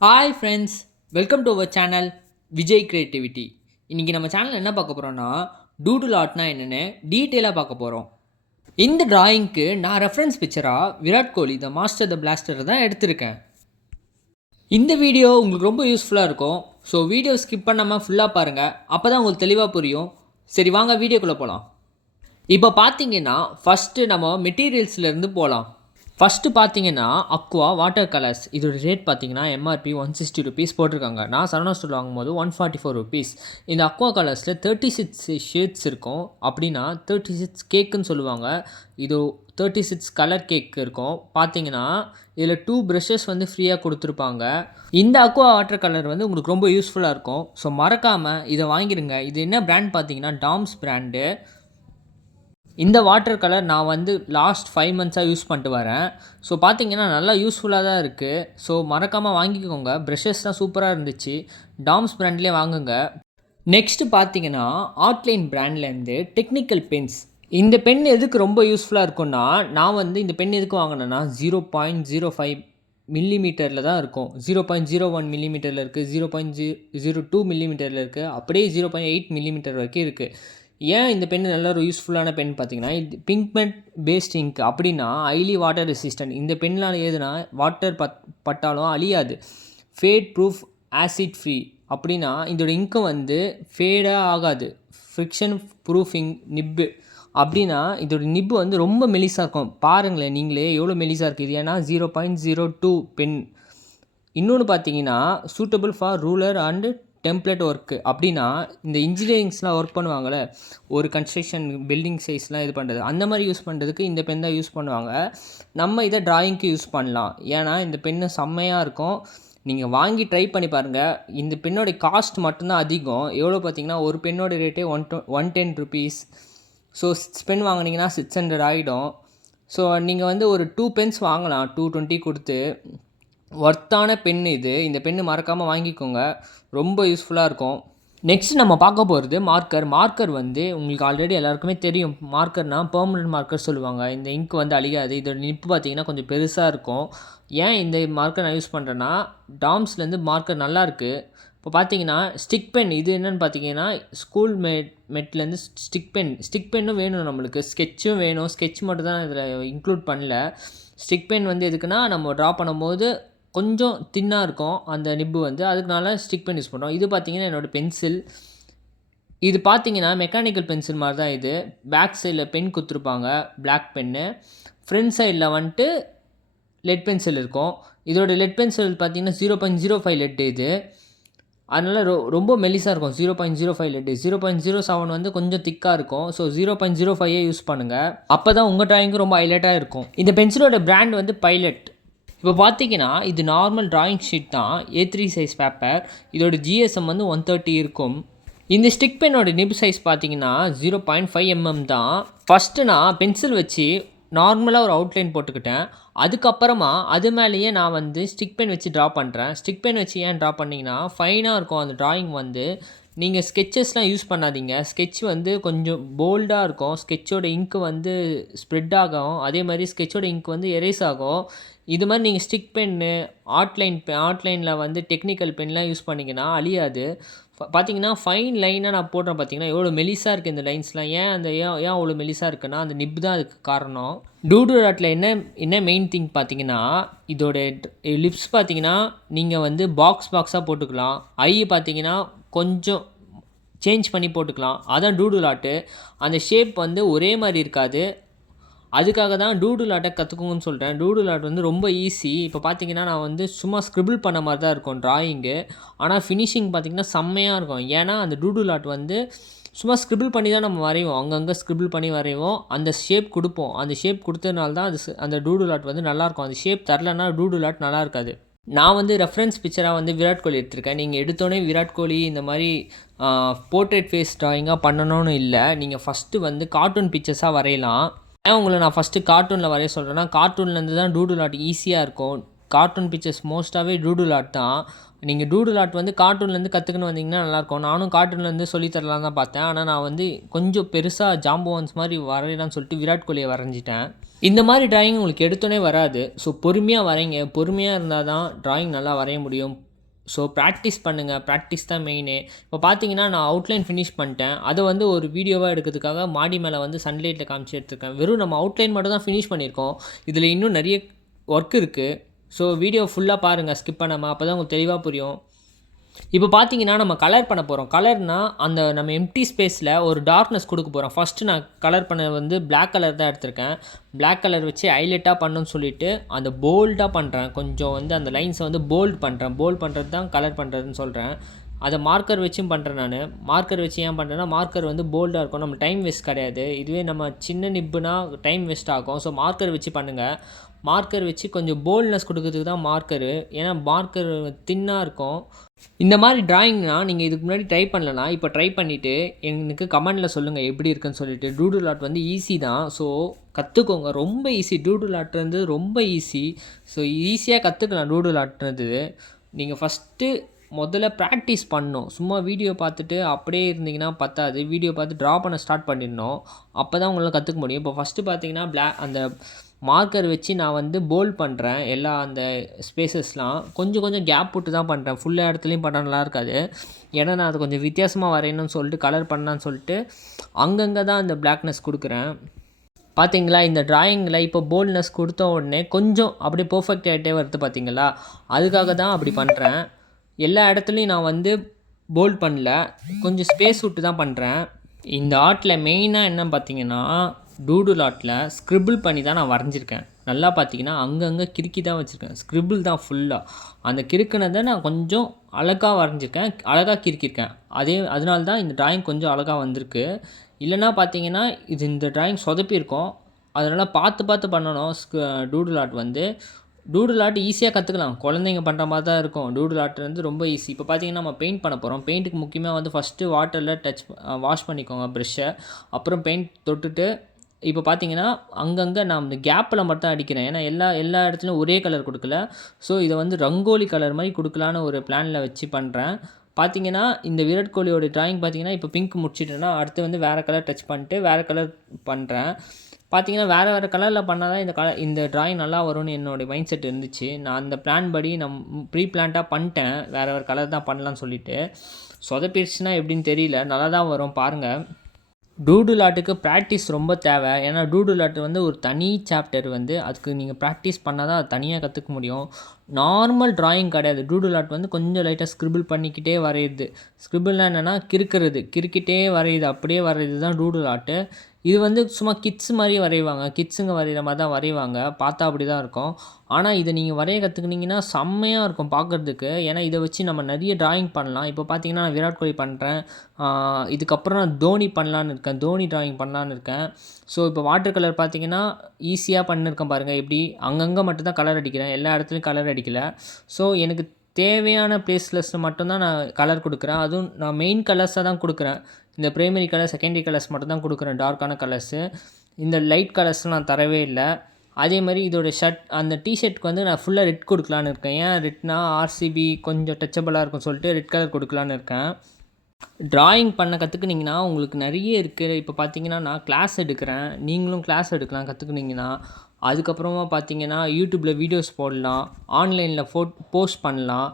Hi friends welcome to our channel Vijay creativity இன்றைக்கி நம்ம channel என்ன பார்க்க போகிறோன்னா டூடுல் ஆர்ட்னா என்னென்னு டீட்டெயிலாக பார்க்க போகிறோம் இந்த டிராயிங்க்கு நான் reference பிக்சராக Virat Kohli the master the blaster தான் எடுத்திருக்கேன். இந்த வீடியோ உங்களுக்கு ரொம்ப யூஸ்ஃபுல்லாக இருக்கும். ஸோ வீடியோ ஸ்கிப் பண்ணாமல் ஃபுல்லாக பாருங்கள் அப்போ தான் உங்களுக்கு தெளிவாக புரியும். சரி வாங்க வீடியோக்குள்ளே போகலாம் இப்போ பார்த்தீங்கன்னா ஃபஸ்ட்டு நம்ம மெட்டீரியல்ஸ்லேருந்து போகலாம் ஃபஸ்ட்டு பார்த்தீங்கன்னா அக்வா வாட்டர் கலர்ஸ் இதோட ரேட் பார்த்தீங்கன்னா எம்ஆர்பி ஒன் சிக்ஸ்டி ருபீஸ் போட்டிருக்காங்க. நான் சரணா ஸ்டோர் வாங்கும்போது ஒன் ஃபார்ட்டி ஃபோர் ருபீஸ் இந்த அக்வா கலர்ஸில் தேர்ட்டி சிக்ஸ் ஷேட்ஸ் இருக்கும். அப்படின்னா தேர்ட்டி சிக்ஸ் கேக்குன்னு சொல்லுவாங்க. இது தேர்ட்டி சிக்ஸ் கலர் கேக் இருக்கும். பார்த்தீங்கன்னா இதில் டூ ப்ரஷஸ் வந்து ஃப்ரீயாக கொடுத்துருப்பாங்க. இந்த அக்வா வாட்டர் கலர் வந்து உங்களுக்கு ரொம்ப யூஸ்ஃபுல்லாக இருக்கும். ஸோ மறக்காமல் இதை வாங்கிடுங்க இது என்ன பிராண்ட் பார்த்தீங்கன்னா டாம்ஸ் பிராண்டு இந்த வாட்டர் கலர் நான் வந்து லாஸ்ட் ஃபைவ் மந்த்ஸாக யூஸ் பண்ணிட்டு வரேன். ஸோ பார்த்தீங்கன்னா நல்லா யூஸ்ஃபுல்லாக தான் இருக்குது ஸோ மறக்காமல் வாங்கிக்கோங்க. ப்ரஷஸ்லாம் சூப்பராக இருந்துச்சு. டாம்ஸ் ப்ராண்ட்லேயே வாங்குங்க. நெக்ஸ்ட்டு பார்த்தீங்கன்னா ஆட்லைன் பிராண்ட்லேருந்து டெக்னிக்கல் பென்ஸ் இந்த பென் எதுக்கு ரொம்ப யூஸ்ஃபுல்லாக இருக்கும்னா நான் வந்து இந்த பென் எதுக்கு வாங்கினேன்னா ஜீரோ பாயிண்ட் ஜீரோ ஃபைவ் மில்லிமீட்டரில் தான் இருக்கும். ஜீரோ பாயிண்ட் ஜீரோ ஒன் மில்லிமீட்டரில் இருக்குது ஜீரோ பாயிண்ட் ஜீ ஜீரோ டூ மில்லிமீட்டரில் இருக்குது அப்படியே ஜீரோ பாயிண்ட் எயிட் மில்லிமீட்டர் வரைக்கும் இருக்குது ஏன் இந்த பென் நல்ல ஒரு யூஸ்ஃபுல்லான பென் பார்த்தீங்கன்னா இது பிங்க்மெண்ட் பேஸ்ட் இங்க் அப்படின்னா ஹைலி வாட்டர் ரெசிஸ்டன்ட் இந்த பென்னால் எதுனா வாட்டர் பட் பட்டாலும் அழியாது. ஃபேட் ப்ரூஃப் ஆசிட் ஃப்ரீ அப்படின்னா இதோட இங்க்கு வந்து ஃபேடாக ஆகாது. ஃப்ரிக்ஷன் ப்ரூஃபிங் நிப்பு அப்படின்னா இதோட நிப்பு வந்து ரொம்ப மெலிசாக இருக்கும். பாருங்களேன் நீங்களே எவ்வளோ மெலிசாக இருக்குது ஏன்னா zero point zero two pen இன்னொன்று பார்த்தீங்கன்னா suitable for ruler and template work அப்படின்னா இந்த இன்ஜினியரிங்ஸ்லாம் ஒர்க் பண்ணுவாங்கள்ல ஒரு கன்ஸ்ட்ரக்ஷன் பில்டிங் சைஸ்லாம் இது பண்ணுறது அந்த மாதிரி யூஸ் பண்ணுறதுக்கு இந்த பென் தான் யூஸ் பண்ணுவாங்க. நம்ம இதை ட்ராயிங்க்கு யூஸ் பண்ணலாம். ஏன்னா இந்த பென்னு செம்மையாக இருக்கும். நீங்கள் வாங்கி ட்ரை பண்ணி பாருங்கள் இந்த பெண்ணோடைய காஸ்ட் மட்டும்தான் அதிகம். எவ்வளோ பார்த்தீங்கன்னா ஒரு பென்னோட ரேட்டே one டொ one ten rupees so six pen வாங்கினீங்கன்னா சிக்ஸ் ஹண்ட்ரட் ஆகிடும் ஸோ நீங்கள் வந்து ஒரு டூ பென்ஸ் வாங்கலாம். டூ டுவெண்ட்டி கொடுத்து. ஒர்த்தான பென் இது. இந்த பென்னு மறக்காமல் வாங்கிக்கோங்க. ரொம்ப யூஸ்ஃபுல்லாக இருக்கும். நெக்ஸ்ட் நம்ம பார்க்க போகிறது மார்க்கர் மார்க்கர் வந்து உங்களுக்கு ஆல்ரெடி எல்லாருக்குமே தெரியும். மார்க்கர்னால் பெர்மனன்ட் மார்க்கர் சொல்லுவாங்க. இந்த இங்க் வந்து அழியாது. இதோட நிப்பு பார்த்தீங்கன்னா கொஞ்சம் பெருசாக இருக்கும். ஏன் இந்த மார்க்கர் நான் யூஸ் பண்ணுறேன்னா டாம்ஸ்லேருந்து மார்க்கர் நல்லாயிருக்கு இப்போ பார்த்தீங்கன்னா ஸ்டிக் பென் இது என்னென்னு பார்த்தீங்கன்னா ஸ்கூல் மெட் மெட்லேருந்து ஸ்டிக் பென் ஸ்டிக் பென்னும் வேணும் நம்மளுக்கு. ஸ்கெட்சும் வேணும். ஸ்கெட்ச் மட்டும் தான் இதில் இன்க்ளூட் பண்ணல. ஸ்டிக் பென் வந்து எதுக்குன்னா நம்ம ட்ரா பண்ணும்போது கொஞ்சம் தின்னாக இருக்கும் அந்த நிப்பு வந்து. அதுக்குனால ஸ்டிக் பென் யூஸ் பண்ணுறோம் இது பார்த்தீங்கன்னா என்னோடய பென்சில் இது பார்த்தீங்கன்னா மெக்கானிக்கல் பென்சில் மாதிரி தான் இது பேக் சைடில் பென் கொடுத்துருப்பாங்க பிளாக் பென்னு ஃப்ரண்ட் சைடில் வந்துட்டு லெட் பென்சில் இருக்கும். இதோட லெட் பென்சில் பார்த்தீங்கன்னா zero point zero five lead இது. அதனால் ரொ ரொம்ப மெலிசாக இருக்கும். Zero point zero five lead zero point zero seven வந்து கொஞ்சம் திக்காக இருக்கும். ஸோ ஜீரோ பாயிண்ட் ஜீரோ ஃபைவே யூஸ் பண்ணுங்கள் அப்போ தான் உங்கள் ட்ராயிங்கும் ரொம்ப ஹைலைட்டாக இருக்கும். இந்த பென்சிலோட பிராண்ட் வந்து பைலட் இப்போ பார்த்தீங்கன்னா இது நார்மல் டிராயிங் ஷீட் தான். ஏ த்ரீ சைஸ் பேப்பர் இதோட ஜிஎஸ்எம் வந்து ஒன் தேர்ட்டி இருக்கும். இந்த ஸ்டிக் பென்னோட நிப் சைஸ் பார்த்தீங்கன்னா ஜீரோ பாயிண்ட் ஃபைவ் எம்எம் தான். ஃபஸ்ட்டு நான் பென்சில் வச்சு நார்மலாக ஒரு அவுட்லைன் போட்டுக்கிட்டேன். அதுக்கப்புறமா அது மேலேயே நான் வந்து ஸ்டிக் பென் வச்சு ட்ரா பண்ணுறேன் ஸ்டிக் பென் வச்சு ஏன் ட்ரா பண்ணிங்கன்னா ஃபைனாக இருக்கும் அந்த ட்ராயிங் வந்து. நீங்கள் ஸ்கெச்சஸ்லாம் யூஸ் பண்ணாதீங்க. ஸ்கெட்ச் வந்து கொஞ்சம் போல்டாக இருக்கும். ஸ்கெட்சோட இங்க்கு வந்து ஸ்ப்ரெட் ஆகும். அதே மாதிரி ஸ்கெட்சோட இங்க் வந்து எரேஸ் ஆகும். இது மாதிரி நீங்கள் ஸ்டிக் பென்னு ஆட்லைன் ஆட்லைனில் வந்து டெக்னிக்கல் பென்லாம் யூஸ் பண்ணிங்கன்னா அழியாது. பார்த்தீங்கன்னா ஃபைன் லைனாக நான் போடுறேன் பார்த்தீங்கன்னா எவ்வளோ மெலிசாக இருக்குது இந்த லைன்ஸ்லாம் ஏன் அந்த ஏன் ஏன் அவ்வளோ மெலிசாக இருக்குன்னா அந்த நிப் தான் அதுக்கு காரணம். டூடு டாட்டில் என்ன என்ன மெயின் திங் பார்த்தீங்கன்னா இதோட லிப்ஸ் பார்த்தீங்கன்னா நீங்கள் வந்து பாக்ஸ் பாக்ஸாக போட்டுக்கலாம். ஐ பார்த்தீங்கன்னா கொஞ்சம் சேஞ்ச் பண்ணி போட்டுக்கலாம். அதான் டூடுல் ஆர்ட்டு அந்த ஷேப் வந்து ஒரே மாதிரி இருக்காது. அதுக்காக தான் டூடுல் ஆர்ட்டை கற்றுக்கோங்கன்னு சொல்கிறேன் டூடுல் ஆர்ட் வந்து ரொம்ப ஈஸி இப்போ பார்த்தீங்கன்னா நான் வந்து சும்மா ஸ்க்ரிபிள் பண்ண மாதிரி தான் இருக்கும் ட்ராயிங்கு ஆனால் ஃபினிஷிங் பார்த்திங்கன்னா செம்மையாக இருக்கும். ஏன்னா அந்த டூடுல் ஆர்ட் வந்து சும்மா ஸ்க்ரிபிள் பண்ணி தான் நம்ம வரைவோம். அங்கங்கே ஸ்க்ரிபிள் பண்ணி வரைவோம். அந்த ஷேப் கொடுப்போம். அந்த ஷேப் கொடுத்ததுனால தான் அது அந்த டூடுல் ஆர்ட் வந்து நல்லாயிருக்கும் அந்த ஷேப் தரலன்னா டூடுல் ஆர்ட் நல்லா இருக்காது. நான் வந்து ரெஃபரன்ஸ் பிக்சராக வந்து விராட் கோலி எடுத்திருக்கேன். நீங்கள் எடுத்தோடனே விராட் கோலி இந்த மாதிரி போர்ட்ரேட் ஃபேஸ் ட்ராயிங்காக பண்ணணும்னு இல்லை. நீங்கள் ஃபஸ்ட்டு வந்து கார்ட்டூன் பிக்சர்ஸாக வரையலாம். ஏன் உங்களை நான் ஃபஸ்ட்டு கார்ட்டூனில் வரைய சொல்கிறேன்னா கார்ட்டூன்லேருந்து தான் டூடு நாட் ஈஸியாக இருக்கும். கார்ட்டூன் பிக்சர்ஸ் மோஸ்ட்டாகவே டூடுல் ஆர்ட் தான். நீங்கள் டூடுல் ஆர்ட் வந்து கார்ட்டூன்லேருந்து கற்றுக்கணும் வந்தீங்கன்னா நல்லாயிருக்கும். நானும் கார்ட்டூன்லேருந்து சொல்லித்தரலாம் தான் பார்த்தேன். ஆனால் நான் வந்து கொஞ்சம் பெருசாக ஜாம்பவான்ஸ் மாதிரி வரையலாம்னு சொல்லிட்டு விராட் கோலியை வரைஞ்சிட்டேன். இந்த மாதிரி டிராயிங் உங்களுக்கு எடுத்தோன்னே வராது. ஸோ பொறுமையாக வரைங்க. பொறுமையாக இருந்தால் தான் டிராயிங் நல்லா வரைய முடியும். ஸோ ப்ராக்டிஸ் பண்ணுங்கள் ப்ராக்டிஸ் தான் மெயினு இப்போ பார்த்தீங்கன்னா நான் அவுட்லைன் ஃபினிஷ் பண்ணிட்டேன். அதை வந்து ஒரு வீடியோவாக எடுக்கிறதுக்காக மாடி மேலே வந்து சன்லைட்டில் காமிச்சு எடுத்துருக்கேன். வெறும் நம்ம அவுட்லைன் மட்டும் தான் ஃபினிஷ் பண்ணியிருக்கோம். இதில் இன்னும் நிறைய ஒர்க் இருக்குது ஸோ வீடியோ ஃபுல்லாக பாருங்கள் ஸ்கிப் பண்ணாமல் அப்போ தான் உங்களுக்கு தெளிவாக புரியும். இப்போ பார்த்தீங்கன்னா நம்ம கலர் பண்ண போகிறோம் கலர்னால் அந்த நம்ம எம்டி ஸ்பேஸில் ஒரு டார்க்னஸ் கொடுக்க போகிறோம் ஃபஸ்ட்டு நான் கலர் பண்ண வந்து பிளாக் கலர் தான் எடுத்திருக்கேன். பிளாக் கலர் வச்சு ஹைலைட்டாக பண்ணணும்னு சொல்லிட்டு அந்த போல்டாக பண்ணுறேன் கொஞ்சம் வந்து அந்த லைன்ஸை வந்து போல்ட் பண்ணுறேன் போல்ட் பண்ணுறது தான் கலர் பண்ணுறதுன்னு சொல்கிறேன் அதை மார்க்கர் வச்சும் பண்ணுறேன் நான். மார்க்கர் வச்சு ஏன் பண்ணுறேன்னா மார்க்கர் வந்து போல்டாக இருக்கும். நம்ம டைம் வேஸ்ட் கிடையாது. இதுவே நம்ம சின்ன நிப்புனா டைம் வேஸ்ட் ஆகும். ஸோ மார்க்கர் வச்சு பண்ணுங்கள் மார்க்கர் வச்சு கொஞ்சம் போல்ட்னஸ் கொடுக்கறதுக்கு தான் மார்க்கரு ஏன்னா மார்க்கர் தின்னாக இருக்கும். இந்த மாதிரி ட்ராயிங்னால் நீங்கள் இதுக்கு முன்னாடி ட்ரை பண்ணலனா இப்போ ட்ரை பண்ணிவிட்டு எனக்கு கமெண்டில் சொல்லுங்கள் எப்படி இருக்குன்னு சொல்லிட்டு. டூடு ஆர்ட் வந்து ஈஸி தான். ஸோ கற்றுக்கோங்க ரொம்ப ஈஸி டூடு லாட்ன்றது ரொம்ப ஈஸி ஸோ ஈஸியாக கற்றுக்கலாம் டூடு லாட்ன்றது நீங்கள் ஃபஸ்ட்டு முதல்ல ப்ராக்டிஸ் பண்ணணும். சும்மா வீடியோ பார்த்துட்டு அப்படியே இருந்தீங்கன்னா பத்தாது. வீடியோ பார்த்து ட்ரா பண்ண ஸ்டார்ட் பண்ணிடணும். அப்போ தான் உங்களால் கற்றுக்க முடியும். இப்போ ஃபஸ்ட்டு பார்த்தீங்கன்னா பிளாக் அந்த மார்க்கர் வச்சு நான் வந்து போல்ட் பண்ணுறேன் எல்லா அந்த ஸ்பேசஸ்லாம் கொஞ்சம் கொஞ்சம் கேப் விட்டு தான் பண்ணுறேன் ஃபுல்லாக இடத்துலையும் பண்ண நல்லா இருக்காது. ஏன்னா நான் அது கொஞ்சம் வித்தியாசமாக வரையணும்னு சொல்லிட்டு கலர் பண்ணான்னு சொல்லிட்டு அங்கங்கே தான் அந்த பிளாக்னஸ் கொடுக்குறேன். பார்த்தீங்களா இந்த ட்ராயிங்கில் இப்போ போல்ட்னஸ் கொடுத்த உடனே கொஞ்சம் அப்படியே பர்ஃபெக்ட் ஆகிட்டே வருது பார்த்தீங்களா அதுக்காக தான் அப்படி பண்ணுறேன் எல்லா இடத்துலையும் நான் வந்து போல்ட் பண்ணல. கொஞ்சம் ஸ்பேஸ் விட்டு தான் பண்ணுறேன் இந்த ஆர்ட்டில் மெயினாக என்ன பார்த்தீங்கன்னா டூடுலாட்டில் ஆர்ட்டில் ஸ்க்ரிபிள் பண்ணி தான் நான் வரைஞ்சிருக்கேன். நல்லா பார்த்தீங்கன்னா அங்கங்கே கிறுக்கி தான் வச்சுருக்கேன். ஸ்க்ரிபிள் தான் ஃபுல்லாக அந்த கிறுக்கினதை நான் கொஞ்சம் அழகாக வரைஞ்சிருக்கேன். அழகாக கிறுக்கியிருக்கேன். அதே அதனால தான் இந்த டிராயிங் கொஞ்சம் அழகாக வந்திருக்கு. இல்லைன்னா பார்த்தீங்கன்னா இது இந்த டிராயிங் சொதப்பியிருக்கும். அதனால் பார்த்து பார்த்து பண்ணணும். டூடுல் ஆர்ட் வந்து. டூடுல் ஆர்ட் ஈஸியாக கற்றுக்கலாம் குழந்தைங்க பண்ணுற மாதிரி தான் இருக்கும். டூடுல் ஆர்ட் வந்து ரொம்ப ஈஸி இப்போ பார்த்தீங்கன்னா நம்ம பெயிண்ட் பண்ண போகிறோம் பெயிண்ட்டுக்கு முக்கியமாக வந்து ஃபஸ்ட்டு வாட்டரில் டச் வாஷ் பண்ணிக்கோங்க ப்ரெஷ்ஷை அப்புறம் பெயிண்ட் தொட்டுட்டு இப்போ பார்த்தீங்கன்னா அங்கங்கே நான் இந்த கேப்பில் மட்டும் அடிக்கிறேன். ஏன்னா எல்லா எல்லா இடத்துலையும் ஒரே கலர் கொடுக்கல. ஸோ இதை வந்து ரங்கோலி கலர் மாதிரி கொடுக்கலான்னு ஒரு பிளானில் வச்சு பண்ணுறேன் பார்த்தீங்கன்னா இந்த விராட் கோலியோட டிராயிங் பார்த்தீங்கன்னா இப்போ பிங்க் முடிச்சிட்டேன்னா அடுத்து வந்து வேறு கலர் டச் பண்ணிட்டு வேறு கலர் பண்ணுறேன் பார்த்தீங்கன்னா வேறு வேறு கலரில் பண்ணால் தான் இந்த கலர் இந்த டிராயிங் நல்லா வரும்னு என்னோடய மைண்ட் செட் இருந்துச்சு. நான் அந்த பிளான் படி நான் ப்ரீ பிளான்ட்டாக பண்ணிட்டேன். வேறு வேறு கலர் தான் பண்ணலான்னு சொல்லிவிட்டு சொதப்பிடுச்சுன்னா எப்படின்னு தெரியல. நல்லா தான் வரும். பாருங்கள் டூடுல் ஆர்ட்டுக்கு ப்ராக்டிஸ் ரொம்ப தேவை. ஏன்னா டூடுல் ஆர்ட் வந்து ஒரு தனி சாப்டர் வந்து அதுக்கு நீங்கள் ப்ராக்டிஸ் பண்ணால் தான் அது தனியாக கற்றுக்க முடியும். நார்மல் ட்ராயிங் கிடையாது. டூடுல் ஆர்ட் வந்து கொஞ்சம் லைட்டாக ஸ்க்ரிபிள் பண்ணிக்கிட்டே வரையுது. ஸ்க்ரிபிள்னால் என்னென்னா கிறுக்கிறது. கிறுக்கிட்டே வரையுது. அப்படியே வரையுது தான் டூடுல் ஆர்ட்டு இது வந்து சும்மா கிட்ஸ் மாதிரி வரைவாங்க. கிட்ஸுங்க வரைகிற மாதிரி தான் வரைவாங்க. பார்த்தா அப்படி தான் இருக்கும். ஆனால் இதை நீங்கள் வரைய கற்றுக்கினீங்கன்னா செம்மையாக இருக்கும் பார்க்குறதுக்கு. ஏன்னா இதை வச்சு நம்ம நிறைய டிராயிங் பண்ணலாம். இப்போ பார்த்தீங்கன்னா நான் விராட் கோலி பண்ணுறேன் இதுக்கப்புறம் நான் தோனி பண்ணலான்னு இருக்கேன். தோனி டிராயிங் பண்ணலான்னு இருக்கேன். ஸோ இப்போ வாட்டர் கலர் பார்த்தீங்கன்னா ஈஸியாக பண்ணிருக்கேன் பாருங்கள் எப்படி? அங்கங்கே மட்டும்தான் கலர் அடிக்கிறேன். எல்லா இடத்துலையும் கலர் அடிக்கலை. ஸோ எனக்கு தேவையான பிளேஸ்லஸ் மட்டும்தான் நான் கலர் கொடுக்குறேன். அதுவும் நான் மெயின் கலர்ஸாக தான் கொடுக்குறேன். இந்த ப்ரைமரி கலர் செகண்டரி கலர்ஸ் மட்டும் தான் கொடுக்குறேன் டார்க்கான கலர்ஸு இந்த லைட் கலர்ஸ்லாம் நான் தரவே இல்லை. அதே மாதிரி இதோட ஷர்ட் அந்த டிஷர்ட்க்கு வந்து நான் ஃபுல்லாக ரெட் கொடுக்கலான்னு இருக்கேன். ஏன் ரெட்னா ஆர்சிபி கொஞ்சம் டச்சபிளாக இருக்கும் சொல்லிட்டு ரெட் கலர் கொடுக்கலான்னு இருக்கேன். டிராயிங் பண்ண கற்றுக்குனிங்கன்னா உங்களுக்கு நிறைய இருக்குது இப்போ பார்த்தீங்கன்னா நான் கிளாஸ் எடுக்கிறேன். நீங்களும் கிளாஸ் எடுக்கலாம் கற்றுக்குனிங்கன்னா அதுக்கப்புறமா பார்த்தீங்கன்னா யூடியூப்பில் வீடியோஸ் போடலாம். ஆன்லைனில் ஃபோ போஸ்ட் பண்ணலாம்.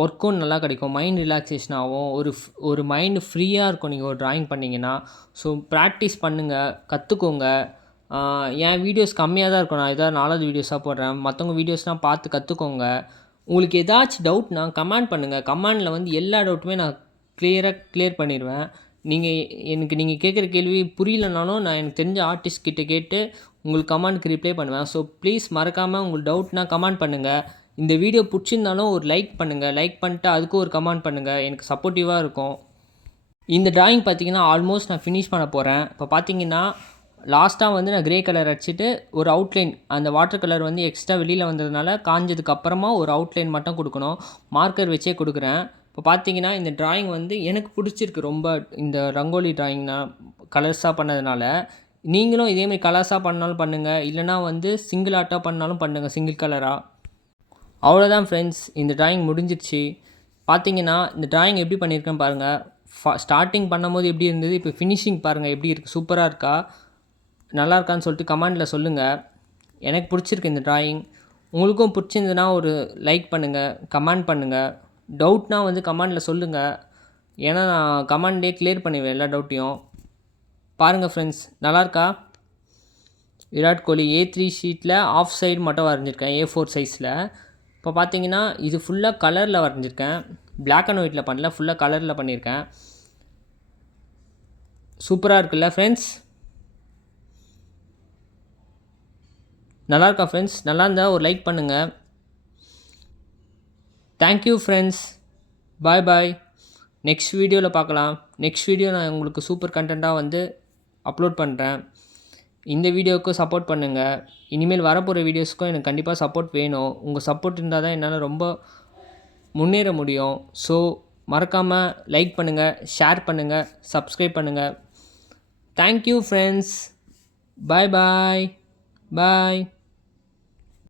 ஒர்க்கும் நல்லா கிடைக்கும். மைண்ட் ரிலாக்ஸேஷன் ஆகும். ஒரு ஒரு மைண்டு ஃப்ரீயாக இருக்கும். நீங்கள் ஒரு ட்ராயிங் பண்ணிங்கன்னா ஸோ ப்ராக்டிஸ் பண்ணுங்கள் கற்றுக்கோங்க என் வீடியோஸ் கம்மியாக தான் இருக்கும். நான் ஏதாவது நாலாவது வீடியோஸாக போடுறேன். மற்றவங்க வீடியோஸ்லாம் பார்த்து கற்றுக்கோங்க உங்களுக்கு ஏதாச்சும் டவுட்னா கமெண்ட் பண்ணுங்கள் கமெண்டில் வந்து எல்லா டவுட்டுமே நான் கிளியராக கிளியர் பண்ணிடுவேன் நீங்கள் எனக்கு நீங்கள் கேட்குற கேள்வி புரியலனாலும் நான் எனக்கு தெரிஞ்ச ஆர்டிஸ்ட் கிட்டே கேட்டு உங்களுக்கு கமெண்ட்க்கு ரிப்ளை பண்ணுவேன். ஸோ ப்ளீஸ் மறக்காமல் உங்களுக்கு டவுட்னா கமெண்ட் பண்ணுங்கள் இந்த வீடியோ பிடிச்சிருந்தாலும் ஒரு லைக் பண்ணுங்கள் லைக் பண்ணிட்டு அதுக்கும் ஒரு கமெண்ட் பண்ணுங்கள் எனக்கு சப்போர்ட்டிவாக இருக்கும். இந்த டிராயிங் பார்த்தீங்கன்னா ஆல்மோஸ்ட் நான் ஃபினிஷ் பண்ண போகிறேன் இப்போ பார்த்தீங்கன்னா லாஸ்ட்டாக வந்து நான் க்ரே கலர் அடிச்சுட்டு ஒரு அவுட்லைன் அந்த வாட்டர் கலர் வந்து எக்ஸ்ட்ரா வெளியில் வந்ததுனால காஞ்சதுக்கு அப்புறமா ஒரு அவுட்லைன் மட்டும் கொடுக்கணும். மார்க்கர் வச்சே கொடுக்குறேன். இப்போ பார்த்தீங்கன்னா இந்த டிராயிங் வந்து எனக்கு பிடிச்சிருக்கு ரொம்ப. இந்த ரங்கோலி டிராயிங் நான் கலர்ஸாக பண்ணதுனால. நீங்களும் இதேமாதிரி கலர்ஸாக பண்ணாலும் பண்ணுங்கள் இல்லைனா வந்து சிங்கிள் ஆர்ட்டாக பண்ணாலும் பண்ணுங்கள் சிங்கிள் கலராக அவ்வளோதான் ஃப்ரெண்ட்ஸ் இந்த டிராயிங் முடிஞ்சிருச்சு. பார்த்தீங்கன்னா இந்த டிராயிங் எப்படி பண்ணியிருக்கேன்னு பாருங்கள் ஃபா ஸ்டார்டிங் பண்ணும்போது எப்படி இருந்தது? இப்போ ஃபினிஷிங் பாருங்கள் எப்படி இருக்குது சூப்பராக இருக்கா? நல்லா இருக்கான்னு சொல்லிட்டு கமெண்டில் சொல்லுங்கள் எனக்கு பிடிச்சிருக்கு இந்த டிராயிங் உங்களுக்கும் பிடிச்சிருந்ததுன்னா ஒரு லைக் பண்ணுங்கள் கமெண்ட் பண்ணுங்கள் டவுட்னால் வந்து கமெண்டில் சொல்லுங்கள் ஏன்னா நான் கமெண்ட்லேயே கிளியர் பண்ணிடுவேன் எல்லா டவுட்டையும் பாருங்கள் ஃப்ரெண்ட்ஸ் நல்லாயிருக்கா விராட் கோலி ஏ த்ரீ ஷீட்டில் ஆஃப் சைடு மட்டும் வரைஞ்சிருக்கேன் ஏ ஃபோர் சைஸில் இப்போ பார்த்தீங்கன்னா இது ஃபுல்லாக கலரில் வரைஞ்சிருக்கேன். பிளாக் அண்ட் ஒயிட்டில் பண்ணல ஃபுல்லாக கலரில் பண்ணியிருக்கேன் சூப்பராக இருக்குல்ல ஃப்ரெண்ட்ஸ் நல்லா இருக்கா ஃப்ரெண்ட்ஸ் நல்லா இருந்தால் ஒரு லைக் பண்ணுங்கள் thank you friends bye bye next வீடியோவில் பார்க்கலாம். நெக்ஸ்ட் வீடியோ நான் உங்களுக்கு சூப்பர் கண்டென்ட்டாக வந்து அப்லோட் பண்ணுறேன் இந்த வீடியோவுக்கும் சப்போர்ட் பண்ணுங்கள் இனிமேல் வரப்போகிற வீடியோஸ்க்கும் எனக்கு கண்டிப்பாக சப்போர்ட் வேணும். உங்கள் சப்போர்ட் இருந்தால் தான் என்னால் ரொம்ப முன்னேற முடியும். ஸோ மறக்காமல் லைக் பண்ணுங்கள் ஷேர் பண்ணுங்கள் சப்ஸ்கிரைப் பண்ணுங்கள் தேங்க்யூ ஃப்ரெண்ட்ஸ் பாய் பாய் பாய்